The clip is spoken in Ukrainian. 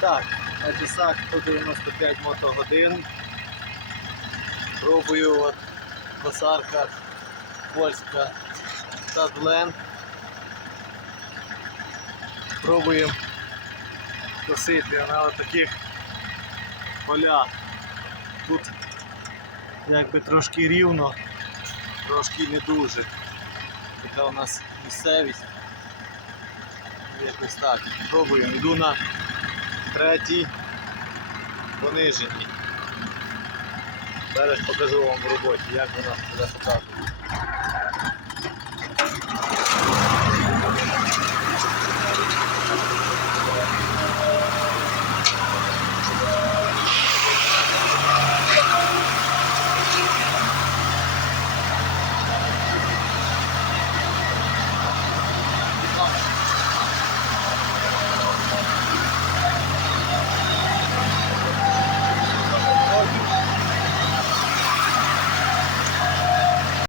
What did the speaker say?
Так, на часах 195 мотогодин. Пробую от косарка польська Стадлен. Пробуємо косити на таких полях. Тут якби трошки рівно, трошки не дуже. Така у нас місцевість. Якось так. Пробуємо. Йду на третій пониженій. Зараз покажу вам в роботі, як вона себе показує.